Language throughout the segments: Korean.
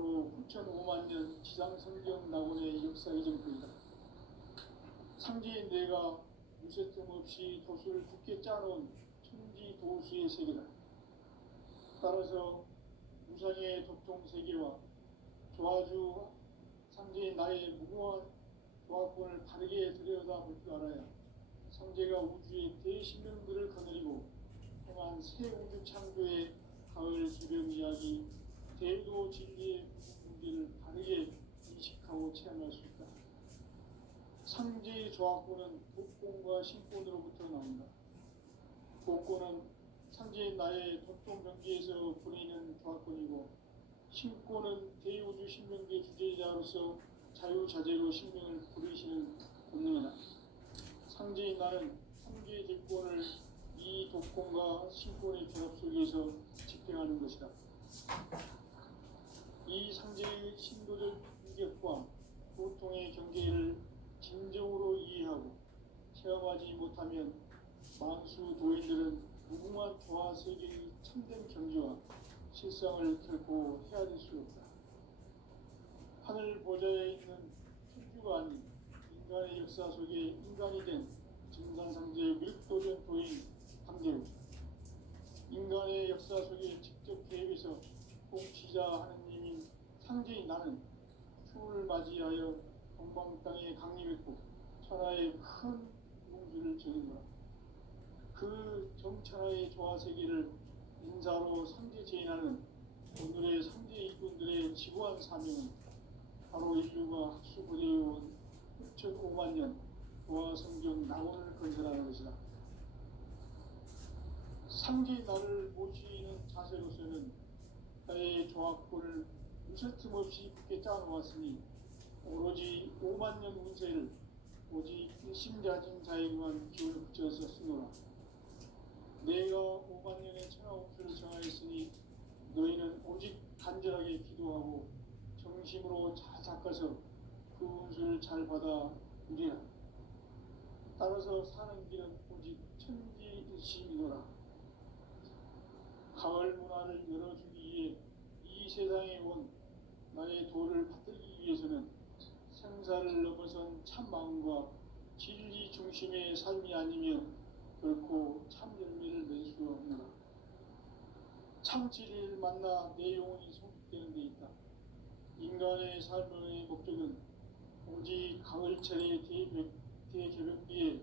바로 9,500만 년 지상성경 낙원의 역사의 정토이다. 상제인 내가 무쇠 틈 없이 도수를 굳게 짜놓은 천지 도수의 세계다. 따라서 무상의 도통세계와 조화주 상제인 나의 무궁한 조합권을 바르게 들여다볼 줄 알아야 상제가 우주의 대신명들을 거느리고 행한 새 우주 창조의 가을 기병 이야기, 대도 진리의 문제를 바르게 인식하고 체험할 수 있다. 상제의 조합권은 복권과 신권으로부터 나온다. 복권은 상제인 나의 도통 경계에서 보내는 조합권이고, 신권은 대우주 신명계 주제자로서 자유자재로 신명을 부르시는 본능이다. 상제인 나는 상계의 대권을 이 독권과 신권의 결합 속에서 집행하는 것이다. 이 상제의 신도적 인격과 고통의 경계를 진정으로 이해하고 체험하지 못하면 만수 도인들은 무궁한 조화 세계의 참된 경지와 실상을 결코 헤아릴 수 없다. 하늘 보좌에 있는 천주가 아닌 인간의 역사 속에 인간이 된 증산상제의 밀도전 도인 함대우, 인간의 역사 속에 직접 개입해서 통치자 하느님인 상제인 나는 추을 맞이하여 동방 땅에 강림했고 천하의 큰 공주를 정했노라. 그 정천하의 조화세계를 인사로 상제 제인하는 오늘의 상제 일꾼들의 지구한 사명은 바로 인류가 학수고대해온 6,500만 년 조화성경 낙원을 건설하는 것이다. 상제의 나를 모시는 자세로서는 나의 조합권을 무쇠 틈 없이 굳게 짜놓았으니 오로지 5만 년 운세를 오직 일심자진 자에게만 기운을 붙여서 쓰노라. 내가 5만 년의 천하옥수를 정하였으니 너희는 오직 간절하게 기도하고 정심으로 잘 닦아서 그 운수를 잘 받아 누리라. 따라서 사는 길은 오직 천지일심이노라. 가을 문화를 열어주기 위해 이 세상에 온 나의 도를 받들기 위해서는 생사를 넘어선 참 마음과 진리 중심의 삶이 아니면 결코 참 열매를 낼 수 없노라. 참 진리를 만나 내 영혼이 성숙되는 데 있다. 인간의 삶의 목적은 오직 가을철의 대개벽비에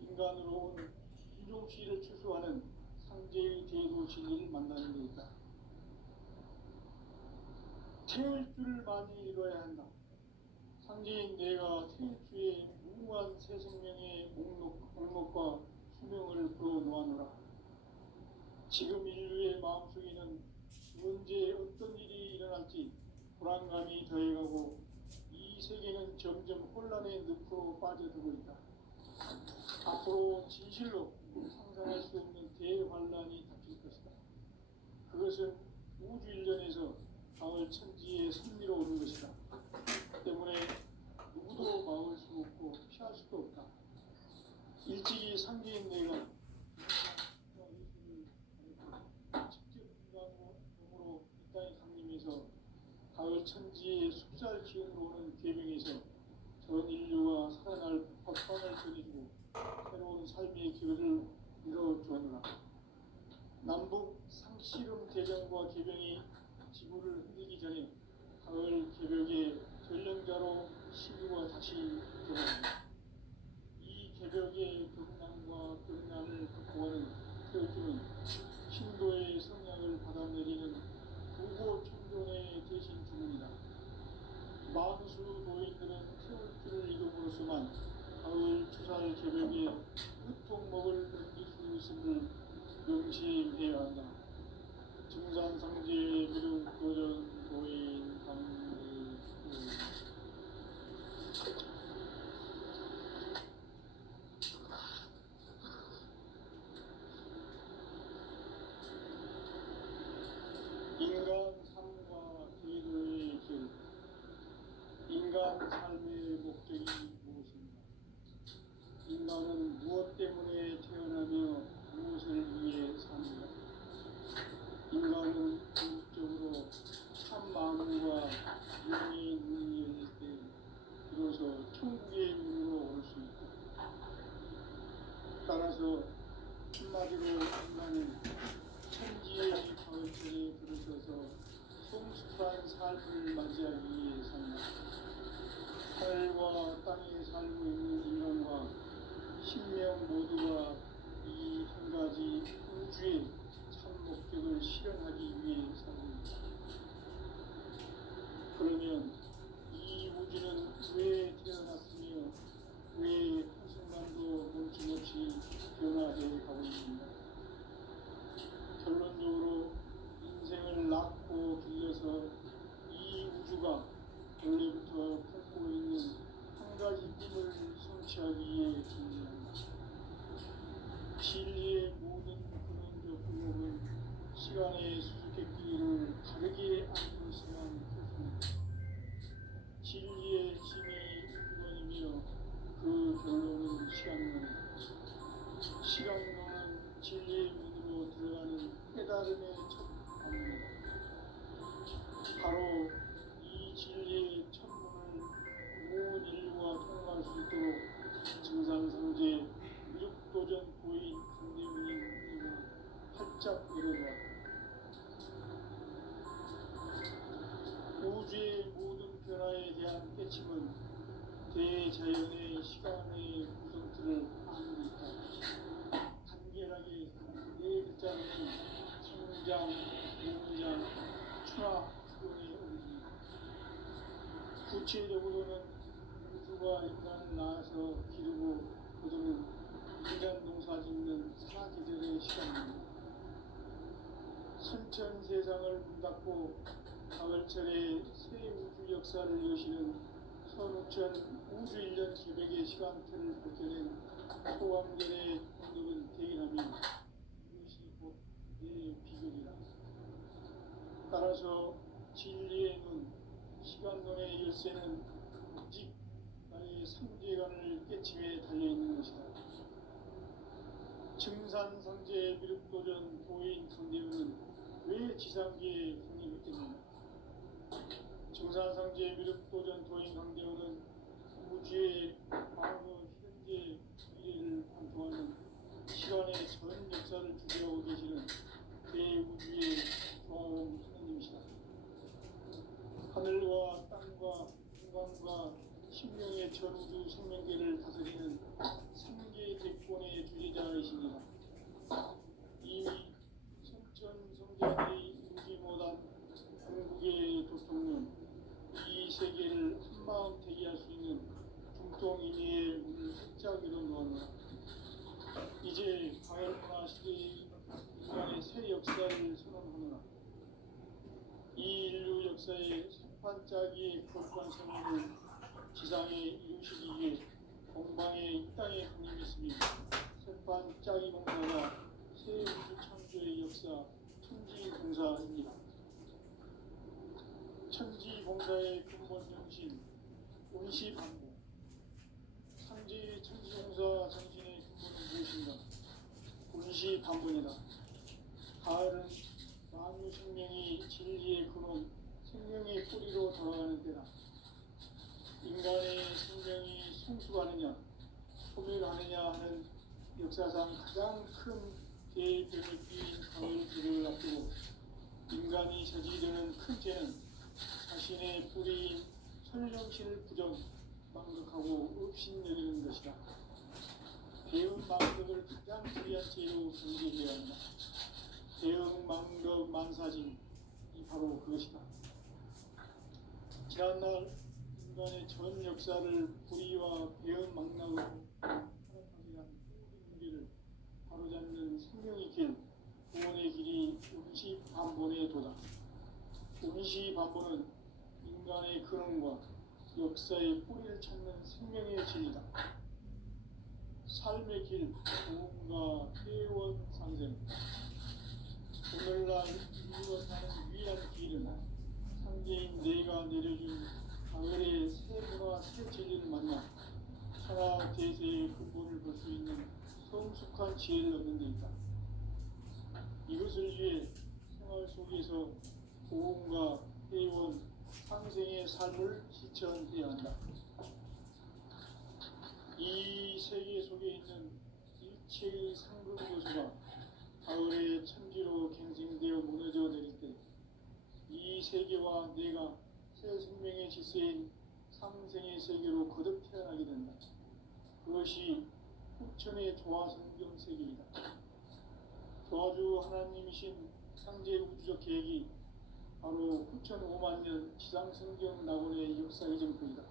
인간으로 온 유종씨를 추수하는 상제의 대도 진리를 만나는 데 있다. 태을 줄을 많이 읽어야 한다. 상제인 내가 태을 주에 무궁한 새 생명의 목록과 수명을 풀어놓아노라. 지금 인류의 마음속에는 언제 어떤 일이 일어날지 불안감이 더해가고 이 세계는 점점 혼란의 늪으로 빠져들고 있다. 앞으로 진실로 상상할 수 없는 대환란이 닥칠 것이다. 그것은 우주 일련에서 가을 천지의 섭리로 오는 것이다. 때문에 누구도 막을 수 없고 피할 수도 없다. 일찍이 상제인 내가 직접 인간으로 이 땅에 강림해서 가을 천지의 숲살 기운으로 오는 계명에서 전 인류가 살아날 법방을 전해주고 새로운 삶의 기회를 이뤄주었노라. 남북 상씨름 대전과 계병이 지구를 흔들기 전에 가을 개벽의 전령자로 시구가 다시 돌아옵니다. 이 개벽의 경남과 경난을 극복하는 태울주는 신도의 성향을 받아내리는 부고 청존의 대신 주문이다. 만수 도인들은 태울주를 이름으로서만 가을 추살 개벽의 끝통목을 넘길 수 있음을 명심해야 한다. 증산상제의 미륵 도전 도인 강의 인간 삶과 제도의 길. 인간 삶의 목적이 무엇인가? 인간은 무엇 때문에 태어나며 무엇을 위해 사는가? 인간은 궁극적으로 삶을 맞이하기 위해 산다. 하늘과 땅에 살고 있는 인간과 신명 모두가 이 한 가지 우주의 참 목적을 실현하기 위해 산다. 그러면 이 우주는 왜 태어났으며 왜 한순간도 멈춤없이 변화해 가고 있습니다. 결론적으로 인생을 낳고 길러서 이 우주가 원래부터 품고 있는 한 가지 꿈을 성취하기 위해 존재한다. 진리의 모든 근원적 의목은 시간의 수수께끼를 다르게 알고 있어야만 그렇습니다. 진리의 힘이 근원이며 그 결론은 시간론이다. 시간론은 진리의 문으로 들어가는 깨달음의 첫 방문이다. 바로 이 진리의 첫 문을 온 인류가 통과할 수 있도록 증산성제 미륵도전 보인 강대문인 활짝 열어놓았다. 우주의 모든 변화에 대한 깨침은 대자연의 시간의 구성틀을 안고 있다. 간결하게 네 글자는 성장, 성장, 추락, 추론의 어른이다. 구체적으로는 우주가 인간을 낳아서 기르고 거두는 인간 농사 짓는 사계절의 시간입니다. 선천 세상을 문닫고 가을철에 새 우주 역사를 여시는 선우천 우주 1년 기백의 시간틀을 밝혀낸 소왕결의 공덕은 대견하며 이것이 곧 내 비결이라. 따라서 진리의 눈, 시간론의 열쇠는 오직 나의 상제관을 깨침에 달려있는 것이다. 증산상제 미륵도전 도인 강대우는 왜 지상계에 성립했겠는가? 증산상제 미륵도전 도인 강대우는 우주의 과거, 현재, 미래를 관통하는 시간의 전 역사를 주재하고 계시는 대우주의 조화원 하나님이시다. 하늘과 땅과 인간과 신명의 전우주 생명계를 다스리는 3개 대권의 주제자이십니다. 이미 성천성자의 인지 못한 중국의 도통령, 이 세계를 한마음 대기할 수 있는 중통인의의 문을 활짝 열어놓았노라. 이제 가을문화 시대의 인간의 새 역사를 선언하노라. 이 인류 역사의 새판짜기의 거룩한 생명을 지상에 이루시기 위해 공방에 이 땅에 군림했으니 새판짜기 공사가 새 우주 창조의 역사 천지공사입니다. 천지공사의 근본 정신 온시반복. 상제 천지공사 정신의 근본은 무엇인가? 온시반복이다. 가을은 만유 생명이 진리의 근원, 생명의 뿌리로 돌아가는 때다. 인간의 생명이 성숙하느냐, 소멸하느냐 하는 역사상 가장 큰 대변을 띄인 가을비를 앞두고 인간이 저지르는 큰 죄는 자신의 뿌리인 설령신을 부정, 망각하고 업신여기는 것이다. 배운 망덕을 가장 불리한 죄로 경계해야 한다. 대응 망덕 만사진이 바로 그것이다. 지난날 인간의 전 역사를 불의와 배은 망락으로 타락하게 한 모든 문제를 바로잡는 생명의 길, 구원의 길이 운시반본의 도다. 운시반본은 인간의 근원과 역사의 뿌리를 찾는 생명의 진리다. 삶의 길, 구원과 회원 상생. 오늘날 인류가 사는 위대한 길은 상계인 내가 내려준 가을의 새 문화 새 진리를 만나 천하 대세의 근본을 볼 수 있는 성숙한 지혜를 얻는 데 있다. 이것을 위해 생활 속에서 보험과 회원, 상생의 삶을 실천해야 한다. 이 세계 속에 있는 일체의 상급 요소가 가을의 천지로 갱생되어 무너져 내릴 때 이 이 세계와 내가 새 생명의 질서인 상생의 세계로 거듭 태어나게 된다. 그것이 후천의 조화 성경 세계이다. 조화주 하나님이신 창제 우주적 계획이 바로 후천 5만 년 지상 성경 낙원의 역사의 정토이다.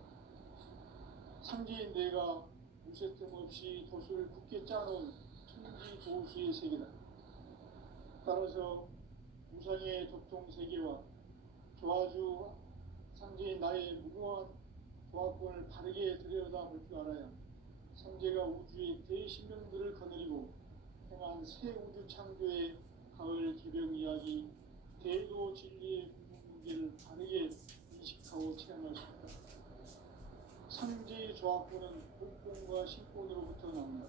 창제인 내가 무쇠 틈 없이 도수를 굳게 짜놓은 천지 도수의 세계다. 따라서 우상의 도통 세계와 조화주 창제인 나의 무궁한 조화권을 바르게 들여다볼 줄 알아야 창제가 우주의 대신명들을 거느리고 행한 새 우주 창조의 가을 개벽 이야기 대도 진리의 궁극무게를 바르게 인식하고 체험할 수 있다. 창제의 조화권은 복권과 신권으로부터 나온다.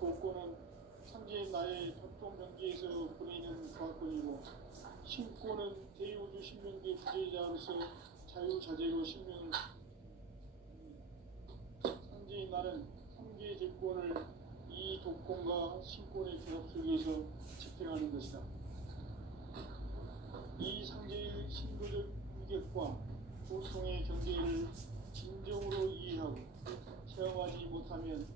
복권은 창제의 나의 도통 경계에서 보내는 조화권이고 신권은 대우주 신명계 주제자로서 자유자재로 신명을 창제의 나는 삼계의 제권을 이 독권과 신권의 결합 속에서 집행하는 것이다. 이 상제의 신도적 위격과 고통의 경계를 진정으로 이해하고 체험하지 못하면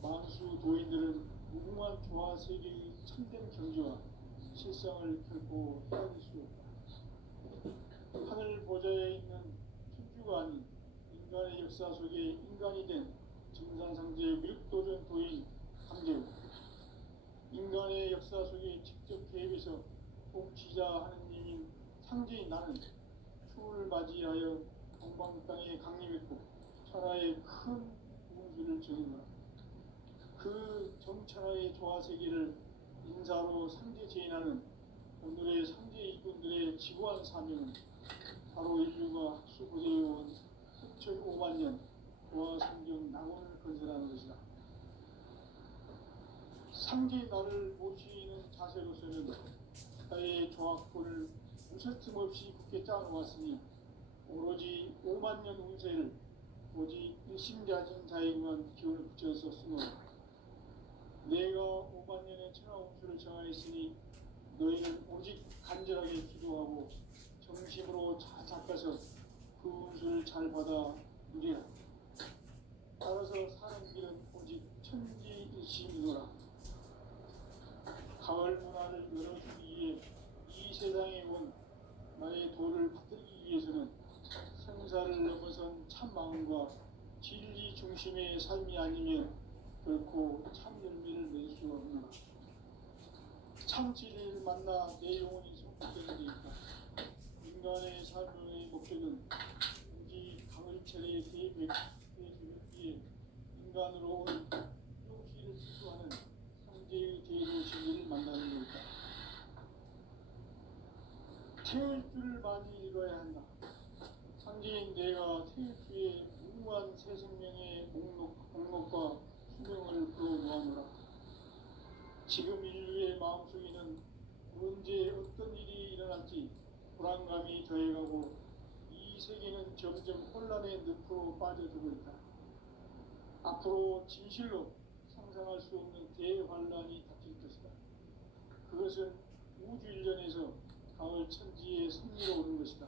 만수 도인들은 무궁한 조화 세계의 참된 경지와 실상을 결코 헤아릴 수 없다. 하늘 보좌에 있는 천주가 아닌 인간의 역사 속에 인간이 된 증산상제의 미륵도전 도인 강제우, 인간의 역사 속에 직접 개입해서 통치자 하느님인 상제인 나는 추를 맞이하여 동방 땅에 강림했고 천하의 큰 운수를 정했노라. 그 정천하의 조화 세계를 인사로 상제 제인하는 오늘의 상제 이군들의 지구한 사명은 바로 인류가 학수고대해온 6,5만 년 조화 성경 낙원을 건설하는 것이다. 상제 나를 모시는 자세로서는 나의 조화권을 무쇠 틈 없이 굳게 짜놓았으니 오로지 5만 년 운세를 오직 일심자진 자에게만 기운을 붙여서 쓰노라. 내가 5만 년의 천하 운수를 정하였으니 너희는 오직 간절하게 기도하고 정심으로 잘 닦아서 그 운수를 잘 받아 누리라. 따라서 사는 길은 오직 천지일심이노라. 가을 문화를 열어주기 위해 이 세상에 온 나의 도를 받들기 위해서는 생사를 넘어선 참 마음과 진리 중심의 삶이 아니면 결코 참 열매를 낼 수 없노라. 참 진리를 만나 내 영혼이 성숙되는 데 있다. 인간의 삶의 목적은 오직 가을철의 대백기에 인간으로 온 용시를 추구하는 상제의 대도 진리를 만나는 것이다. 태울 줄을 많이 읽어야 한다. 상제인 내가 태울주의 무궁한 새 생명의 목록과 수명을 불어모아노라. 지금 인류의 마음속에는 언제 어떤 일이 일어날지 불안감이 더해가고 이 세계는 점점 혼란의 늪으로 빠져들고 있다. 앞으로 진실로 상상할 수 없는 대환란이 닥칠 것이다. 그것은 우주 일전에서 가을 천지의 승리로 오는 것이다.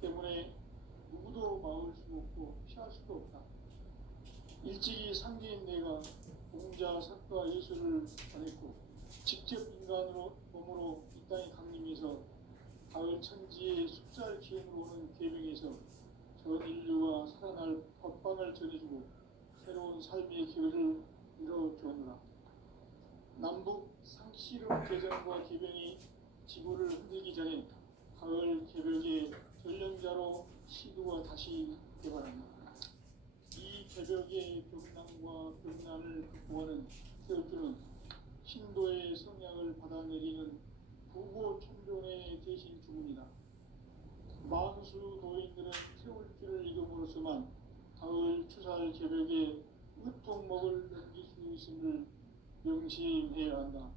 때문에 누구도 막을 수 없고 피할 수도 없다. 일찍이 상제인 내가 공자, 석가, 예수를 전했고 직접 인간으로 몸으로 이 땅에 강림해서 가을 천지의 숫살 기운으로 오는 계명에서 전 인류가 살아날 법방을 전해주고 새로운 삶의 기회를 이뤄주었노라. 남북 상시름 개정과 개병이 지구를 흔들기 전에 가을 개벽의 전령자로 시도가 다시 개발한다. 이 개벽의 벽난과 벽난을 극복하는 태울주는 신도의 성향을 받아내리는 부고 천존의 대신 주문이다. 만수 도인들은 태울주를 이름으로서만 가을 추살 개벽의 으통목을 넘길 수 있음을 명심해야 한다.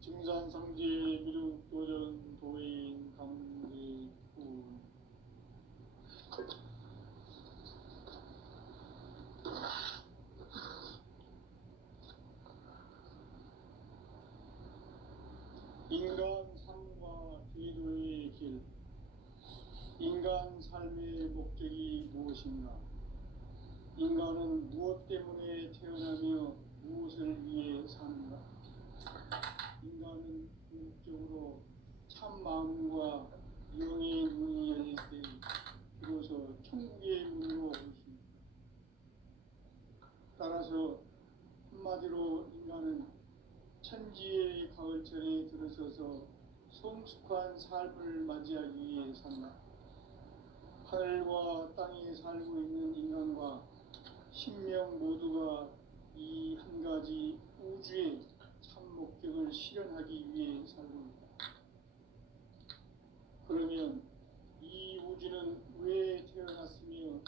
증산상제 미륵도전 도인 강제구 인간 삶과 제도의 길 것입니다. 인간은 무엇 때문에 태어나며 무엇을 위해 삽니까? 인간은 궁극적으로 참 마음과 영의 문이 열릴 때 비로소 천국의 문으로 올 수 있습니다. 따라서 한마디로 인간은 천지의 가을철에 들어서서 성숙한 삶을 맞이하기 위해 산다. 하늘과 땅에 살고 있는 인간과 신명 모두가 이 한 가지 우주의 참 목적을 실현하기 위해 살고 있다. 그러면 이 우주는 왜 태어났으며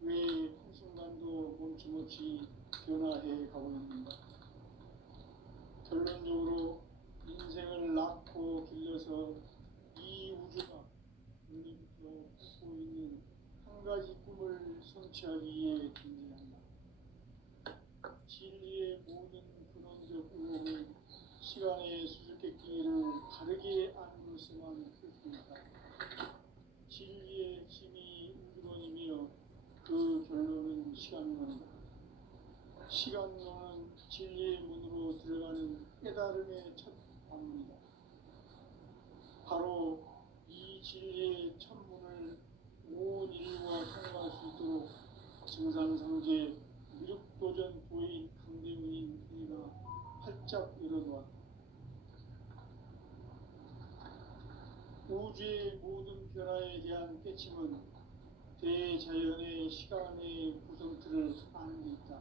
왜 한순간도 멈춤없이 변화해 가고 있는가? 결론적으로 인생을 낳고 길러서 이 우주가 원래부터 갖고 있는 한 가지 꿈을 성취하기 위해 존재한다. 진리의 모든 근원적 의혹은 시간의 수수께끼를 다르게 안으로서만 풀습니다. 진리의 핵심이 우주론이며 그 결론은 시간론이다. 시간론은 진리의 문으로 들어가는 깨달음의 첫 방문이다. 바로 이 진리의 첫 문을 온 인류가 통과할 수 있도록 증산상제 미륵도전 도인 강대문인 그가 활짝 열어놓았다. 우주의 모든 변화에 대한 깨침은 대자연의 시간의 구성틀을 아는 데 있다.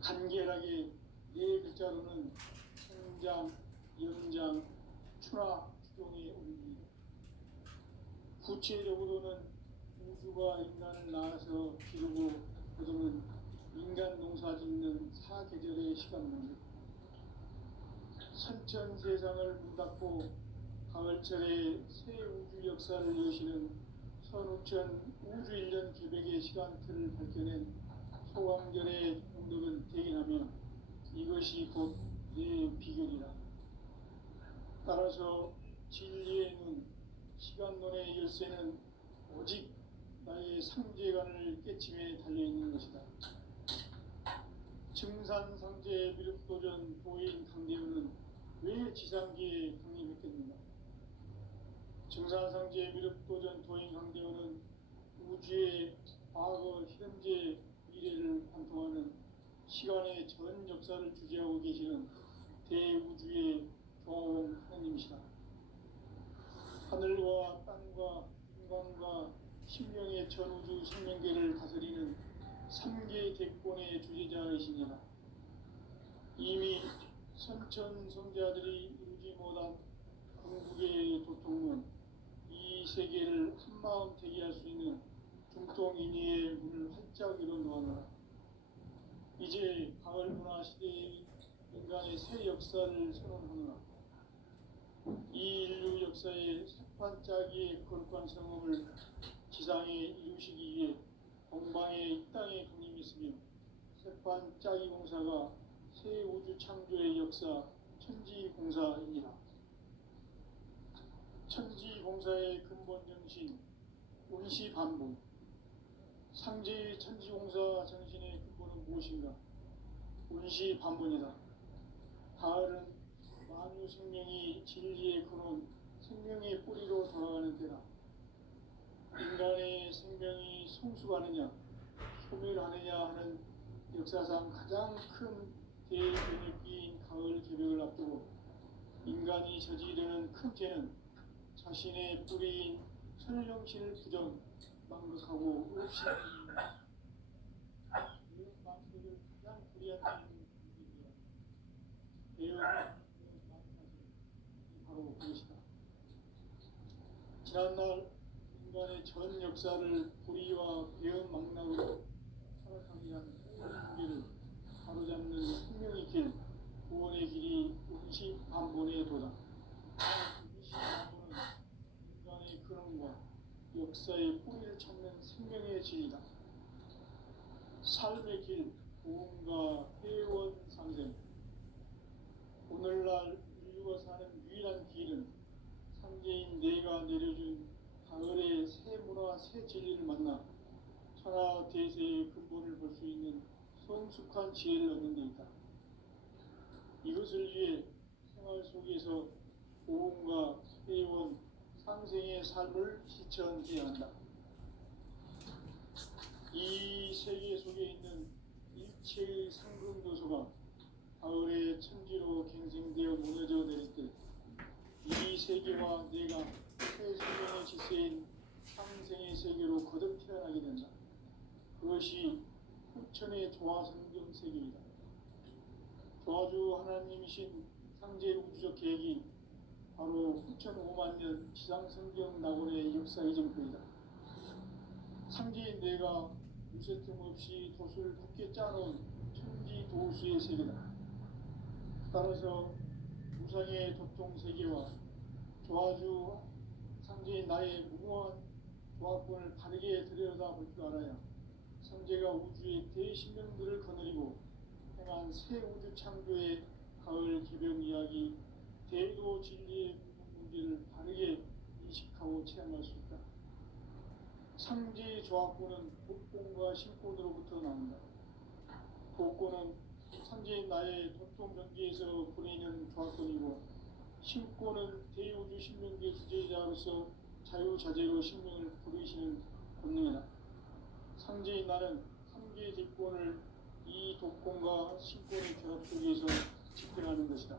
간결하게 네 글자로는 생장, 연장, 추나 추동의 원리이다. 구체적으로는 우주가 인간을 낳아서 기르고 거두는 인간 농사 짓는 사계절의 시간입니다. 선천 세상을 문닫고 가을철에 새 우주 역사를 여시는 선우천 우주 1년 계백의 시간틀을 밝혀낸 소강절의 공덕은 대견하며 이것이 곧 내 비결이다. 따라서 진리의 눈, 시간론의 열쇠는 오직 나의 상제관을 깨침에 달려있는 것이다. 증산상제 미륵도전 도인 강대우는 왜 지상계에 강림했겠는가? 증산상제 미륵도전 도인 강대우는 우주의 과거, 현재, 미래를 관통하는 시간의 전 역사를 주재하고 계시는 대우주의 교황 하나님이시다. 하늘과 땅과 인간과 신명의 전우주 생명계를 다스리는 3계 대권의 주재자이십니다. 이미 선천성자들이 이루지 못한 궁극의 도통은 이 세계를 한마음 되게 할 수 있는 중동인의의 문을 활짝 열어놓았노라. 이제 가을 문화 시대의 인간의 새 역사를 선언하노라. 이 인류 역사의 색반짜기의 거룩한 성음을 지상에 이루시기 위해 동방의 이 땅에 강림했으며 색반짜기 공사가 새 우주 창조의 역사 천지공사입니다. 천지공사의 근본 정신 운시반복. 상제의 천지공사 정신의 근본은 무엇인가? 운시반복이다. 가을은 만유 생명이 진리의 근원, 생명의 뿌리로 돌아가는 때다. 인간의 생명이 성숙하느냐, 소멸하느냐 하는 역사상 가장 큰 대변혁기인 가을 개벽을 앞두고 인간이 저지르는 큰 죄는 자신의 뿌리인 설령실 부정, 망극하고 의심입니다. 이런 망극을 가장 불이한 배역을 바로 그것이다. 지난날 인간의 전 역사를 불의와 배은 망락으로 살아가게 한 문제를 바로잡는 생명의 길, 구원의 길이 운시반본에 도다. 운시반본은 인간의 근원과 역사의 뿌리를 찾는 생명의 길이다. 삶의 길, 구원과 회원 상생. 오늘날 인류가 사는 유일한 길은 상제인 내가 내려준 가을의 새 문화, 새 진리를 만나 천하 대세의 근본을 볼 수 있는 성숙한 지혜를 얻는 데 있다. 이것을 위해 생활 속에서 고음과 회원, 상생의 삶을 실천해야 한다. 이 세계 속에 있는 일체의 상승도소가 가을의 천지로 갱생되어 무너져 내릴 때 이 세계와 내가 새 생명의 질서인 상생의 세계로 거듭 태어나게 된다. 그것이 후천의 조화성경 세계이다. 조화주 하나님이신 상제 우주적 계획이 바로 후천 5만 년 지상성경 낙원의 역사 이정표이다. 상제인 내가 유세틈 없이 돛을 굳게 짜놓은 천지 도수의 세계다. 따라서 무상의 도통 세계와 조화주 상제인 나의 무궁한 조화권을 바르게 들여다볼 줄 알아야 상제가 우주의 대신명들을 거느리고 행한 새 우주 창조의 가을 기병 이야기 대도 진리의 문제를 바르게 인식하고 체험할 수 있다. 상제의 조화권은 복권과 신권으로부터 나온다. 복권은 상제인 나의 도통 경계에서 보내는 조화권이고, 신권은 대우주 신명계 주제자로서 자유자재로 신명을 부르시는 본능이다. 상제인 나는 3개의 대권을 이 독권과 신권의 결합 속에서 집행하는 것이다.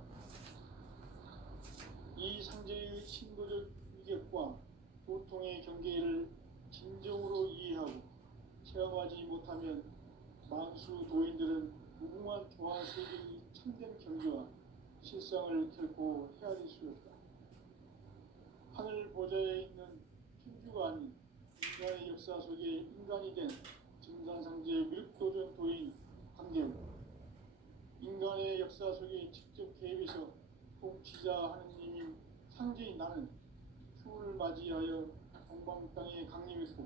이 상제의 신도적 위격과 고통의 경계를 진정으로 이해하고 체험하지 못하면 만수 도인들은 무궁한 조화 세계의 참된 경계와 실상을 결코 헤아릴 수 없다. 하늘 보좌에 있는 천주가 아닌 인간의 역사 속에 인간이 된 증산상제의 밀도전 도인 관계고, 인간의 역사 속에 직접 개입해서 통치자 하느님인 상제인 나는 추을 맞이하여 동방 땅에 강림했고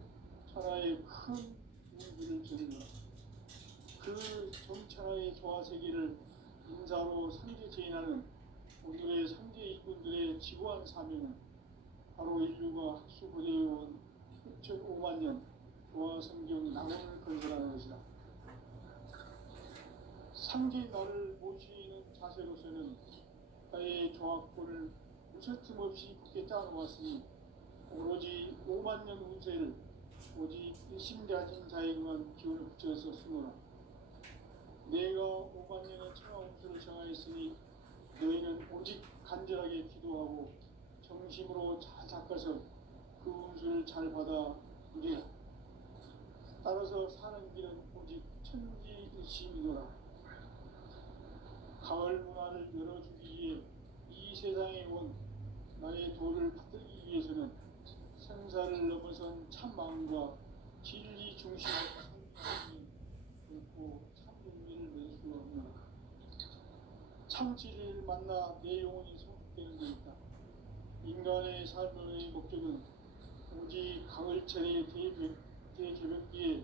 천하의 큰 문기를 전했노라. 그 정천하의 조화세계를 인사로 상제 제인하는 오늘의 상제 일꾼들의 지고한 사명은 바로 인류가 학수고대해온 6,5만 년 조화성경 낙원을 건설하는 것이다. 상제인 나를 모시는 자세로서는 나의 조화권을 무설틈 없이 굳게 짜놓았으니 오로지 5만 년 운세를 오직 일심가진 자에게만 기운을 붙여서 쓰노라. 내가 5만 년의 천하 운수를 정하였으니 너희는 오직 간절하게 기도하고 정심으로 잘 닦아서 그 운수를 잘 받아 누리라. 따라서 사는 길은 오직 천지일심이노라. 가을 문화를 열어주기 위해 이 세상에 온 나의 도를 받들기 위해서는 생사를 넘어선 참 마음과 진리 중심의 성품이 결코 참 의미를 낼 수 없노라. 참 진리를 만나 내 영혼이 성숙되는 데 있다. 인간의 삶의 목적은 오직 가을철의 대개벽기에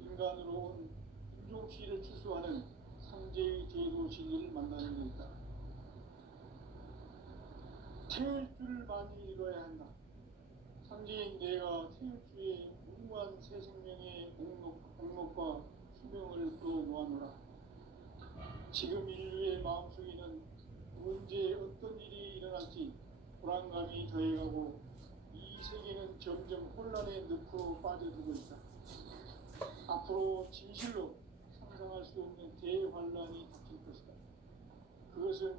인간으로 온 인종시를 추수하는 상제의 제도 진리를 만나는 데 있다. 태일주를 많이 읽어야 한다. 상제인 내가 태일주의 무궁한 새 생명의 목록과 수명을 끌어모아노라. 지금 인류의 마음속에는 언제 어떤 일이 일어날지 불안감이 더해가고 이 세계는 점점 혼란의 늪으로 빠져들고 있다. 앞으로 진실로 상상할 수 없는 대환란이 닥칠 것이다. 그것은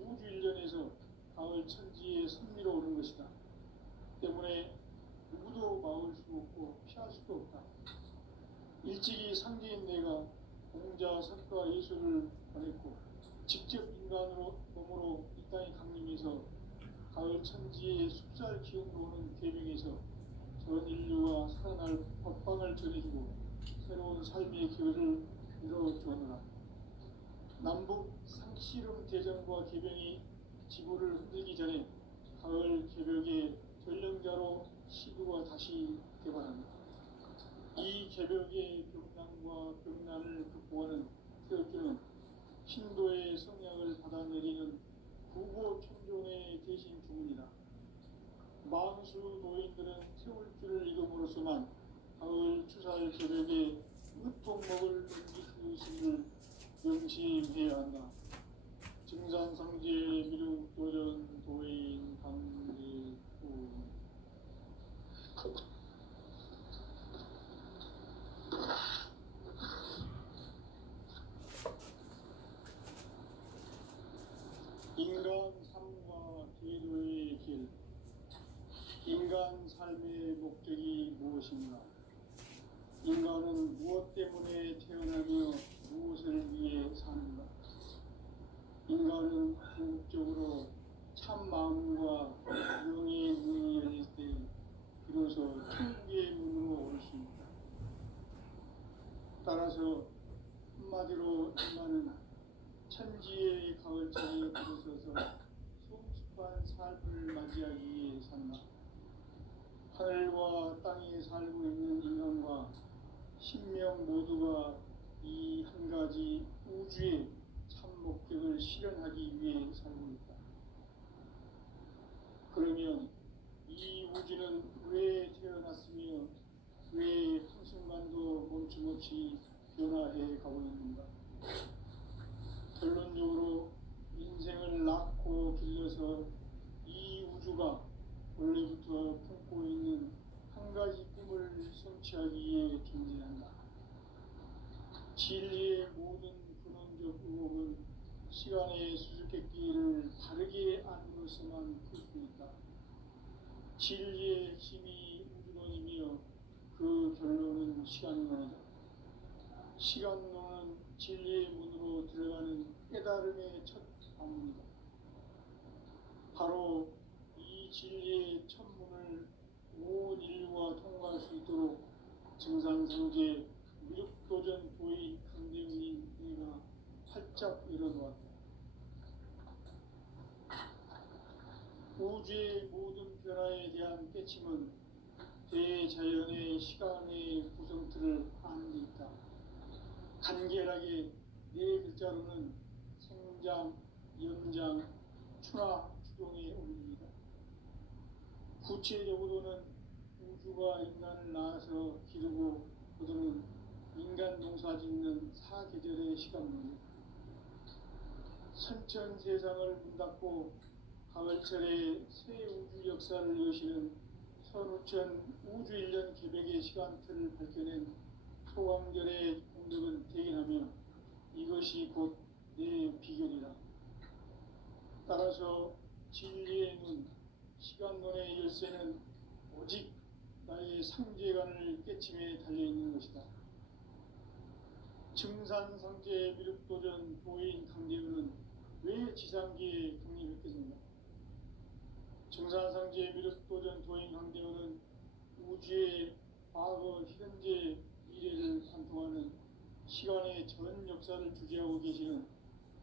우주 일련에서 가을 천지에 승리로오는 것이다. 때문에 누구도 막을 수 없고 피할 수도 없다. 일찍이 상제인 내가 공자, 석가, 예수를 보냈고 직접 인간으로 몸으로 이 땅에 강림해서 가을 천지의 숲살 기운으로 오는 계명에서 전 인류가 살아날 법방을 전해주고 새로운 삶의 기회를 이뤄주었노라. 남북 상씨름 대전과 계병이 지구를 흔들기 전에 가을 개벽의 전령자로 시구가 다시 개발한다. 이 개벽의 병난과 병난을 극복하는 태엽주는 신도의 성약을 받아내리는 구고 천존의 대신 주문이다. 만수 노인들은 태울주를 읽음으로써만 가을 추살 저녁에 으통먹을 음식을 명심해야 한다. 증산상제 미륵 도전 도인 강제구 인간 삶과 기도의 길. 인간 삶의 목적이 무엇인가? 인간은 무엇 때문에 태어나며 무엇을 위해 사는가? 인간은 궁극적으로 참 마음과 영의 문이 열릴 때 비로소 천국의 문으로 올 수 있다. 따라서 한마디로 인간은 천지의 가을철에 들어서서 성숙한 삶을 맞이하기 위해 산다. 하늘과 땅에 살고 있는 인간과 신명 모두가 이 한 가지 우주의 참 목적을 실현하기 위해 살고 있다. 그러면 이 우주는 왜 태어났으며 왜 한순간도 멈춤없이 변화해 가고 있는가? 결론적으로 인생을 낳고 길러서 이 우주가 원래부터 품고 있는 한 가지 꿈을 성취하기 위해 존재한다. 진리의 모든 근원적 의혹은 시간의 수수께끼를 바르게 안으로서만 풀 수 있다. 진리의 핵심이 우주론이며 그 결론은 시간론이다. 시간론은 진리의 문으로 들어가는 깨달음의 첫 방문이다. 바로 이 진리의 첫 문을 온 인류가 통과할 수 있도록 증산상제 미륵도전 도의 강대훈인 내가 활짝 열어놓았다. 우주의 모든 변화에 대한 깨침은 대자연의 시간의 구성틀을 아는 데 있다. 간결하게 네 글자로는 생장, 연장, 추나 추동의 원리이다. 구체적으로는 우주가 인간을 낳아서 기르고 거두는 인간 농사 짓는 사계절의 시간론이다. 선천 세상을 문 닫고 가을철에 새 우주 역사를 여시는 선우천 우주 1년 개백의 시간틀을 밝혀낸 소강절의 공덕은 대견하며 이것이 곧 내 비결이다. 따라서 진리의 눈, 시간론의 열쇠는 오직 나의 상제관을 깨침에 달려있는 것이다. 증산상제 미륵도전 도인 강대훈은 왜 지상계에 독립했겠는가? 증산상제 미륵도전 도인 강대훈은 우주의 과거, 현재, 미래를 관통하는 시간의 전 역사를 주재하고 계시는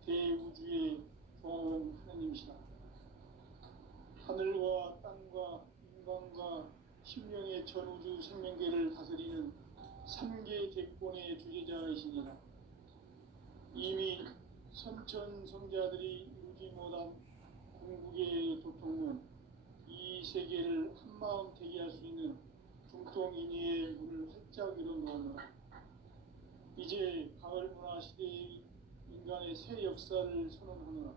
대우주의 종합원 하나님이시다. 하늘과 땅과 인간과 심령의 전우주 생명계를 다스리는 3계 대권의 주제자이시니라. 이미 선천 성자들이 이루지 못한 궁극의 도통문, 이 세계를 한마음 되게 할 수 있는 중통인의의 문을 활짝 열어놓으라. 이제 가을 문화 시대의 인간의 새 역사를 선언하노라.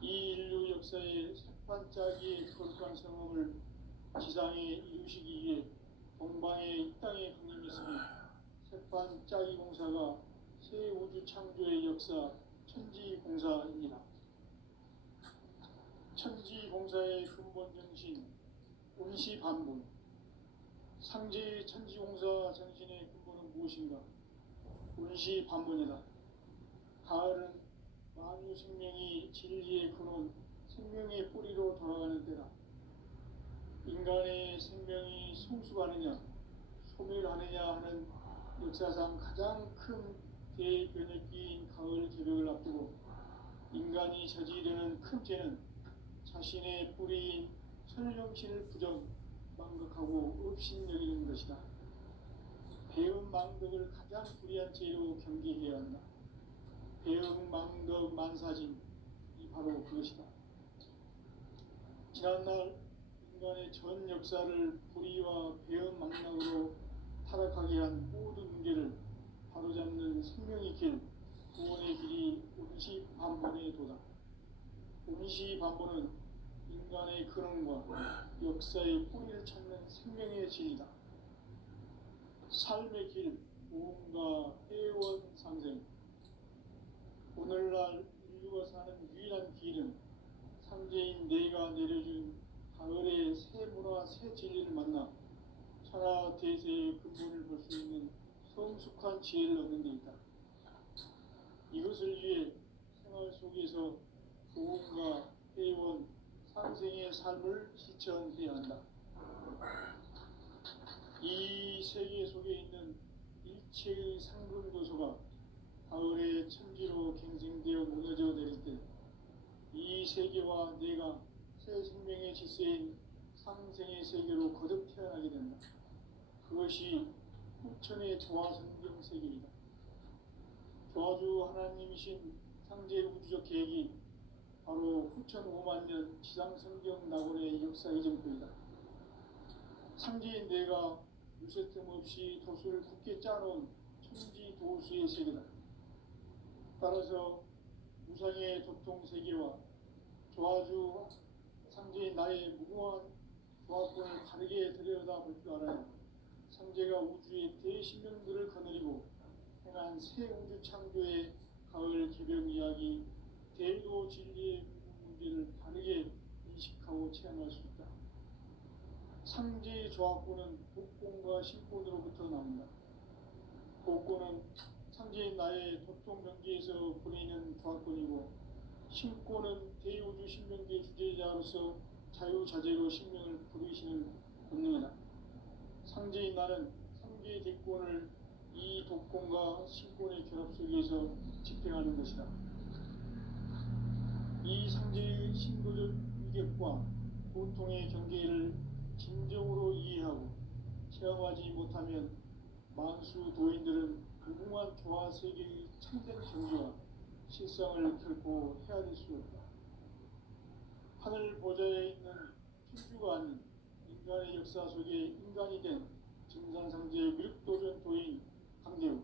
이 인류 역사의 새판짜기의 거룩한 성험을 지상에 이루시기 위해 동방의 이 땅에 강림했으며 새판짜기 공사가 새 우주 창조의 역사 천지공사입니다. 천지공사의 근본 정신 운시반분. 상제의 천지공사 정신의 근본은 무엇인가? 운시반분이다. 가을은 만유 생명이 진리의 근원, 생명의 뿌리로 돌아가는 때다. 인간의 생명이 성숙하느냐, 소멸하느냐 하는 역사상 가장 큰 대변혁기인 가을 개벽을 앞두고 인간이 저지르는 큰 죄는 자신의 뿌리인 설령신을 부정, 망극하고 업신여기는 것이다. 배은 망덕을 가장 불의한 죄로 경계해야 한다. 배은 망덕 만사진, 이 바로 그것이다. 지난날 인간의 전 역사를 불의와 배은망락으로 타락하게 한 모든 문제를 바로잡는 생명의 길, 구원의 길이 운시반본의 도다. 운시반본은 인간의 근원과 역사의 뿌리를 찾는 생명의 진리다. 삶의 길, 무언가 해원 상생. 오늘날 인류가 사는 유일한 길은 삼재인 내가 내려준 가을의 새 문화, 새 진리를 만나 천하 대세의 근본을 볼 수 있는 성숙한 지혜를 얻는 데 있다. 이것을 위해 생활 속에서 무언가 해원 상생의 삶을 실천해야 한다. 이 세계 속에 있는 일체의 상금 요소가 가을의 천지로 갱생되어 무너져 내릴 때 이 세계와 내가 새 생명의 질서인 상생의 세계로 거듭 태어나게 된다. 그것이 후천의 조화성경 세계이다. 조화주 하나님이신 상제 우주적 계획이 바로 후천 5만 년 지상성경 낙원의 역사 이정표이다. 상제인 내가 유세 틈 없이 도수를 굳게 짜놓은 천지 도수의 세계다. 따라서 무상의 도통 세계와 조화주 상제인 나의 무궁한 조화권을 바르게 들여다볼 줄 알아야 상제가 우주의 대신령들을 거느리고 행한 새 우주 창조의 가을 개벽 이야기, 대도 진리의 문제를 바르게 인식하고 체험할 수 있다. 상제의 조화권은 복권과 신권으로부터 나온다. 복권은 상제인 나의 도통 경계에서 보내는 조화권이고, 신권은 대우주 신명계 주제자로서 자유자재로 신명을 부르시는 본능이다. 상제인 나는 상제의 대권을 이 독권과 신권의 결합 속에서 집행하는 것이다. 이 상제의 신도적 위격과 고통의 경계를 진정으로 이해하고 체험하지 못하면 만수 도인들은 무궁한 조화 세계의 참된 경지와 실상을 결코 헤아릴 수 없다. 하늘 보좌에 있는 천주가 아닌 인간의 역사 속에 인간이 된 증산상제의 밀도전 도인 강대우,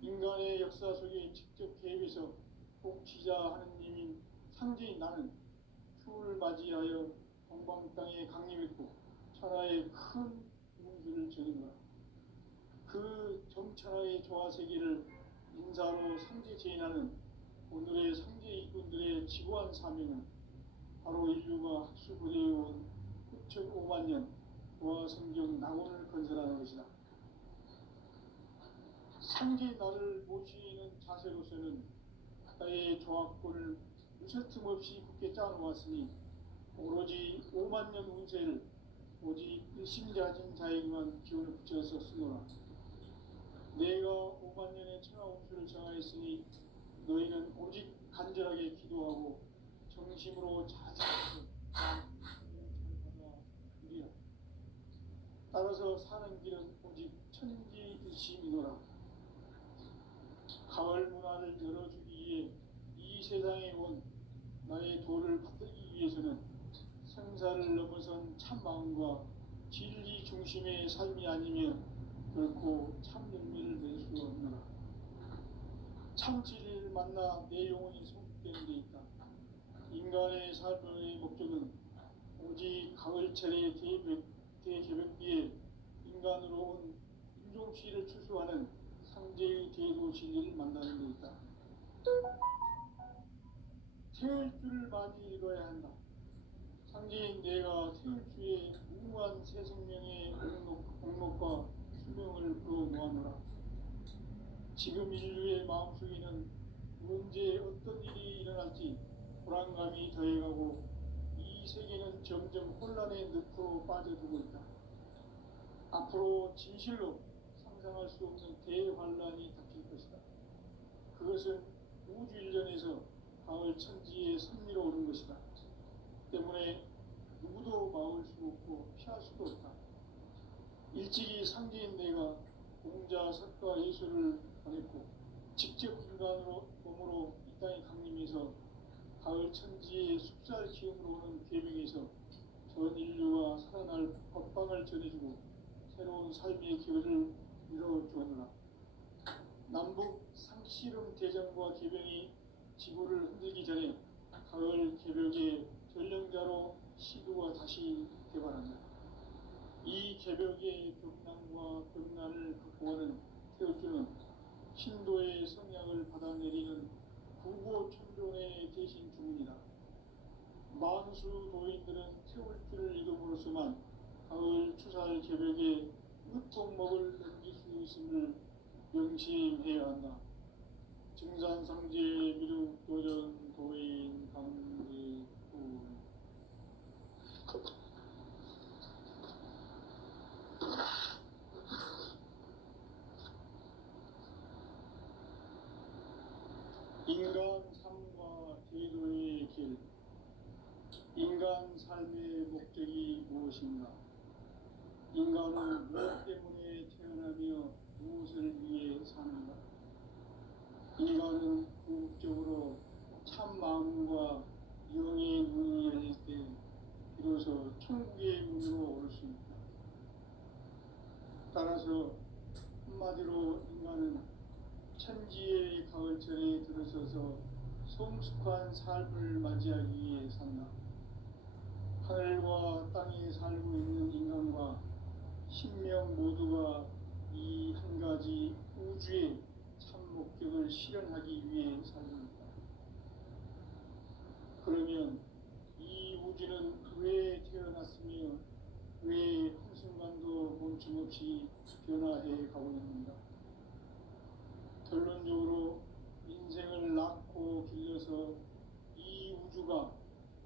인간의 역사 속에 직접 개입해서 통치자 하느님인 상제인 나는 추을 맞이하여 동방 땅에 강림했고 천하의 큰 문수를 저린 거야. 그 정천하의 조화 세계를 인사로 상제 제인하는 오늘의 상제 일꾼들의 지고한 사명은 바로 인류가 학수부대해온 후천 5만 년 조화 성경 낙원을 건설하는 것이다. 상제 나를 모시는 자세로서는 나의 조화권을 무쇠틈 없이 굳게 짜놓았으니 오로지 5만 년 운세를 오직 일심자진 자에게만 기운을 붙여서 쓰노라. 내가 5만 년의 천하 운수를 정하였으니 너희는 오직 간절하게 기도하고 정심으로 자세해서 누리라. 따라서 사는 길은 오직 천지일심이노라. 가을 문화를 열어주기 위해 이 세상에 온 나의 도를 받들기 위해서는 생사를 넘어선 참 마음과 진리 중심의 삶이 아니면 결코 참 열매를 낼 수 없노라. 참 진리를 만나 내 영혼이 성숙되는 데 있다. 인간의 삶의 목적은 오직 가을철의 대개벽기에 인간으로 온 인종시를 추수하는 상제의 대도 진리를 만나는 데 있다. 태일주를 많이 읽어야 한다. 상제인 내가 태일주의 무궁한 새 생명의 공록과 수명을 불어모아노라. 지금 인류의 마음속에는 언제 어떤 일이 일어날지 불안감이 더해가고 이 세계는 점점 혼란의 늪으로 빠져들고 있다. 앞으로 진실로 상상할 수 없는 대환란이 닥칠 것이다. 그것은 우주 일전에서 가을 천지의 섭리로 오는 것이다. 때문에 누구도 막을 수 없고 피할 수도 없다. 일찍이 상제인 내가 공자, 석가, 예수를 보냈고 직접 인간으로 몸으로 이 땅에 강림해서 가을 천지의 숲살 기운으로 오는 계명에서 전 인류가 살아날 법방을 전해주고 새로운 삶의 기회를 열어주었노라. 남북 상씨름 대전과 개병이 지구를 흔들기 전에 가을 개벽의 전령자로 시도가 다시 개발한다. 이 개벽의 벽난과 벽난을 극복하는 태우주는 신도의 성약을 받아내리는 구고천존의 대신 주문이다. 만수 도인들은 태울주를 이름으로서만 가을 추살 개벽의 으통목을 넘길 수 있음을 명심해야 한다. 증산상제 미륵도전 도인 강대구 인간 삶과 제도의 길. 인간 삶의 목적이 무엇인가? 인간은 무엇 때문에 태어나며 무엇을 위해 사는가? 인간은 궁극적으로 참 마음과 영의 문이 열릴 때 비로소 천국의 문으로 올 수 있다. 따라서 한마디로 인간은 천지의 가을철에 들어서서 성숙한 삶을 맞이하기 위해 산다. 하늘과 땅에 살고 있는 인간과 신명 모두가 이 한 가지 우주의 참 목적을 실현하기 위해 삽니다. 그러면 이 우주는 왜 태어났으며 왜 한순간도 멈춤없이 변화해 가고 있는가? 결론적으로 인생을 낳고 길러서 이 우주가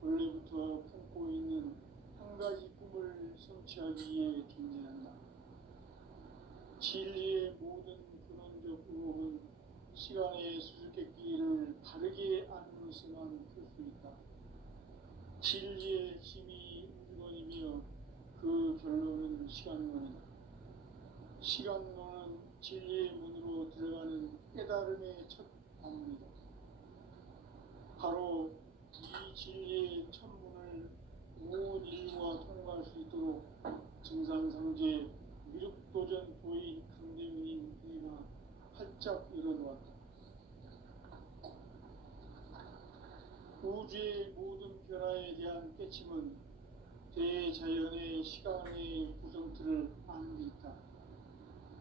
원래부터 품고 있는 한 가지 꿈을 성취하기 위해 존재한다. 진리의 모든 근원적 의혹은 시간의 수수께끼를 바르게 안으로서만 풀 수 있다. 진리의 힘이 우주론이며 그 결론은 시간론이다. 시간론은 진리의 문으로 들어가는 깨달음의 첫 방문이다. 바로 이 진리의 첫 문을 온 인류가 통과할 수 있도록 증산상제 미륵도전 도인 강대문인 그가 활짝 열어놓았다. 우주의 모든 변화에 대한 깨침은 대자연의 시간의 구성틀을 아는 데 있다.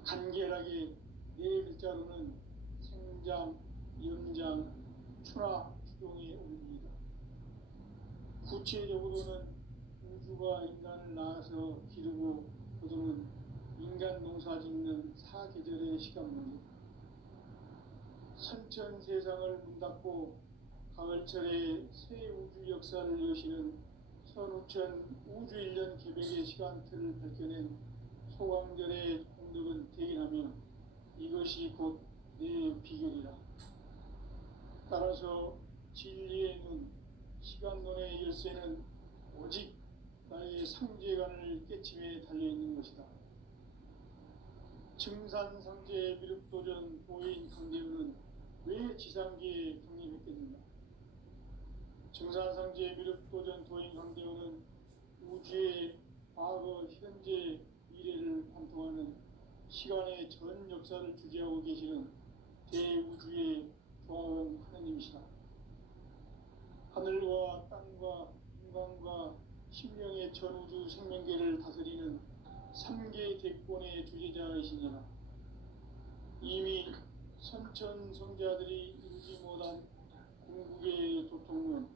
간결하게 네 글자로는 생장, 연장, 추나, 추동의 원리이다. 구체적으로는 우주가 인간을 낳아서 기르고 거두는 인간 농사 짓는 사계절의 시간문이다. 선천 세상을 문 닫고 가을철에 새 우주 역사를 여시는 선우천 우주일년 개벽의 시간틀을 밝혀낸 소광절의 공덕은 대인하며 이것이 곧 내 비결이라. 따라서 진리의 눈, 시간론의 열쇠는 오직 나의 상제관을 깨침에 달려있는 것이다. 증산상제 미륵도전 도인 강대문은 왜 지상계에 강림했겠는가? 증산상제 미륵도전 도인 강대문은 우주의 과거, 현재, 미래를 관통하는 시간의 전 역사를 주재하고 계시는 대우주의 조화원 하느님이시다. 하늘과 땅과 인간과 신명의 전우주 생명계를 다스리는 3계 대권의 주재자이시니라. 이미 선천성자들이 이루지 못한 궁극의 도통은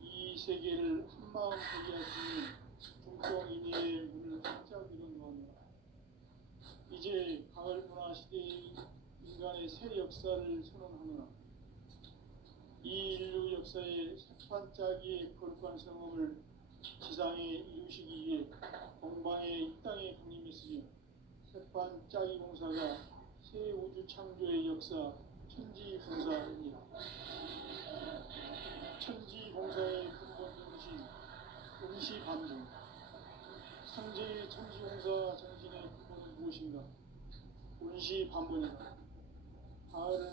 이 세계를 한마음 포기할 수 있는 중동인의 문을 활짝 열어놓았노라. 이제 가을 문화 시대의 인간의 새 역사를 선언하노라. 이 인류 역사의 새반짝이의 거룩한 성업을 지상에 이루시기 위해 동방의 이 땅에 강림했으며 새반짝이 공사가 새 우주 창조의 역사 천지봉사입니다. 천지봉사의 근본 정신, 응시반복. 상제의 천지봉사 정신의 근본은 무엇인가? 운시반복이다. 가을을